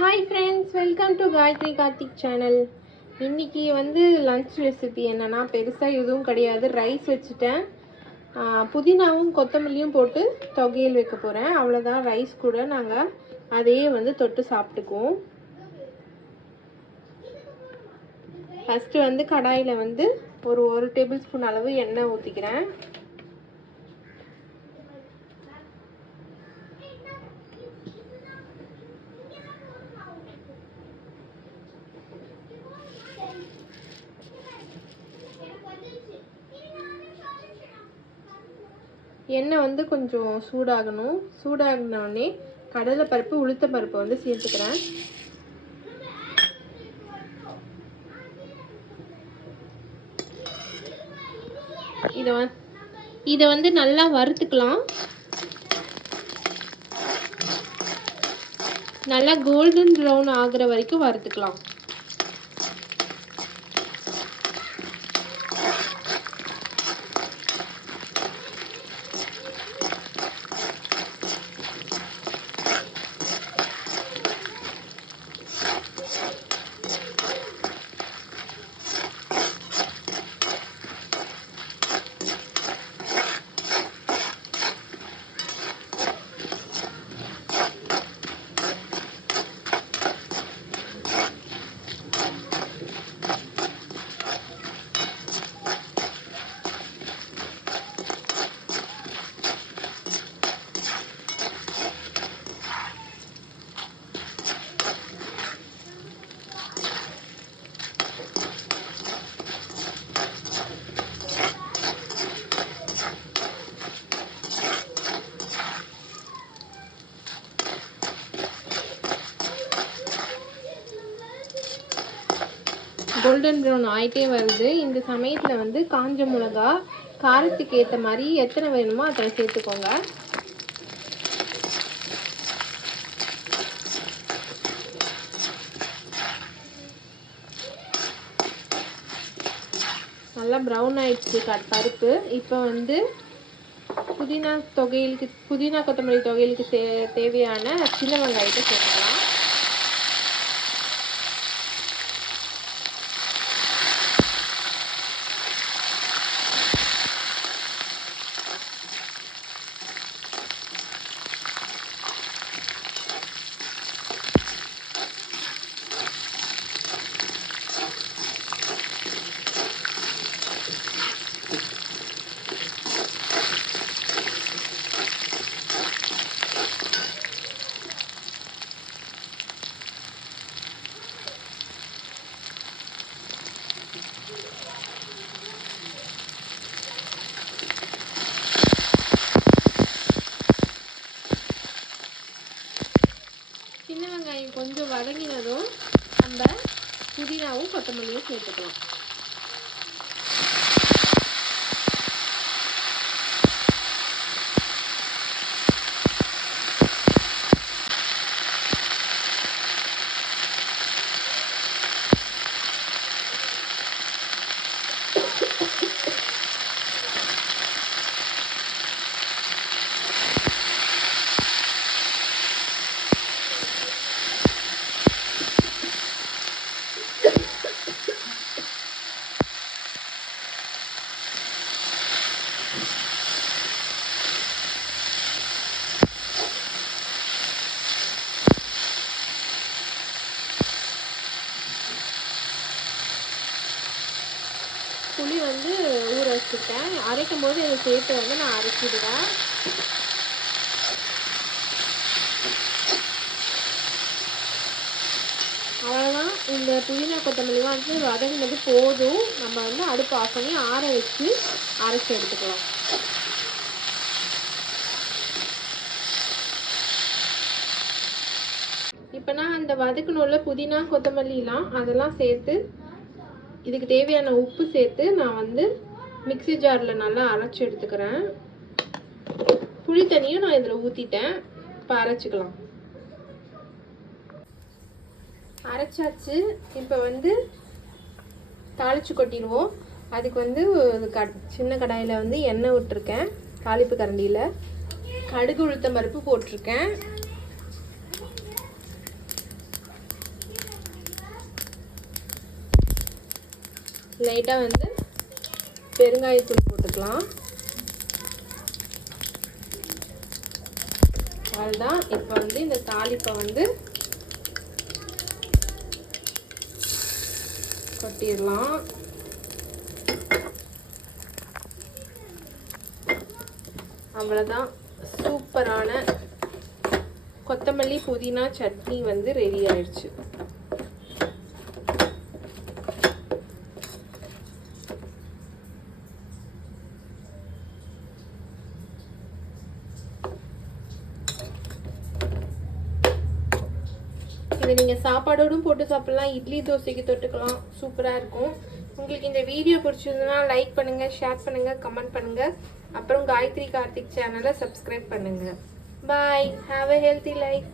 Hi friends welcome to Gayathri Karthik channel இன்றைக்கி வந்து lunch recipe என்னென்னா பெருசாக எதுவும் கிடையாது. ரைஸ் வச்சுட்டேன். புதினாவும் கொத்தமல்லியும் போட்டு தொகையில் வைக்க போகிறேன் அவ்வளோதான் ரைஸ் கூட நாங்கள் அதையே வந்து தொட்டு சாப்பிட்டுக்குவோம். ஃபஸ்ட்டு வந்து கடாயில் வந்து ஒரு ஒரு டேபிள் ஸ்பூன் அளவு எண்ணெய் ஊற்றிக்கிறேன் எண்ணெய் வந்து கொஞ்சம் சூடாகணும். சூடாகினோடனே கடலைப்பருப்பு உளுத்த பருப்பை வந்து சேர்த்துக்கிறேன். இதை வ இதை வந்து நல்லா வறுத்துக்கலாம். நல்லா கோல்டன் ப்ரௌன் ஆகிற வரைக்கும் வறுத்துக்கலாம். கோல்டன் ப்ரௌன் ஆகிட்டே வருது. இந்த சமயத்தில் வந்து காஞ்ச மிளகா காரத்துக்கு ஏற்ற மாதிரி எத்தனை வேணுமோ அத்தனை சேர்த்துக்கோங்க. நல்லா ப்ரௌன் ஆயிடுச்சு க- பருப்பு. இப்போ வந்து புதினா தொகையிலுக்கு புதினா கொத்தமல்லி தொகையிலுக்கு தே தேவையான சின்ன வெங்காயத்தை சேர்த்துக்கலாம் சின்ன வெங்காயம் நம்ம புதினாவும் கொத்தமல்லியும் சேர்த்துக்கலாம். புளி வந்து ஊற வச்சுட்டேன் அரைக்கும் போது இதை சேர்த்து வந்து நான் அரைச்சிடுவேன் அவ்வளோதான் இந்த புதினா கொத்தமல்லிலாம் வந்து வதங்கினது போதும். நம்ம வந்து அடுப்பு ஆஃப் பண்ணி ஆற வச்சு அரைச்சி எடுத்துக்கலாம். இப்போ நான் அந்த வதக்கணுள்ள புதினா கொத்தமல்லிலாம் அதெல்லாம் சேர்த்து இதுக்கு தேவையான உப்பு சேர்த்து நான் வந்து மிக்ஸி ஜாரில் நல்லா அரைச்சி எடுத்துக்கிறேன். புளி தண்ணியும் நான் இதில் ஊற்றிட்டேன் இப்போ அரைச்சிக்கலாம். அரைச்சாச்சு. இப்போ வந்து தாளிச்சு கொட்டிடுவோம். அதுக்கு வந்து க சின்ன கடாயில் வந்து எண்ணெய் விட்டுருக்கேன். தாளிப்பு கரண்டியில். கடுகு உளுத்தம் பருப்பு போட்டிருக்கேன். லைட்டாக வந்து பெருங்காயத்தூள் போட்டுக்கலாம். அவ்வளோதான் இப்போ வந்து இந்த தாளிப்பை வந்து கொட்டிடலாம். அவ்வளோதான் சூப்பரான கொத்தமல்லி புதினா சட்னி வந்து ரெடி ஆயிடுச்சு. இதை நீங்கள் சாப்பாடோடும் போட்டு சாப்பிடலாம். இட்லி தோசைக்கு தொட்டுக்கலாம். சூப்பராக இருக்கும். உங்களுக்கு இந்த வீடியோ பிடிச்சிருந்ததுன்னா லைக் பண்ணுங்கள் ஷேர் பண்ணுங்கள் கமெண்ட் பண்ணுங்கள் அப்புறம் காயத்ரி கார்த்திக் சேனலை சப்ஸ்கிரைப் பண்ணுங்கள் bye have a healthy life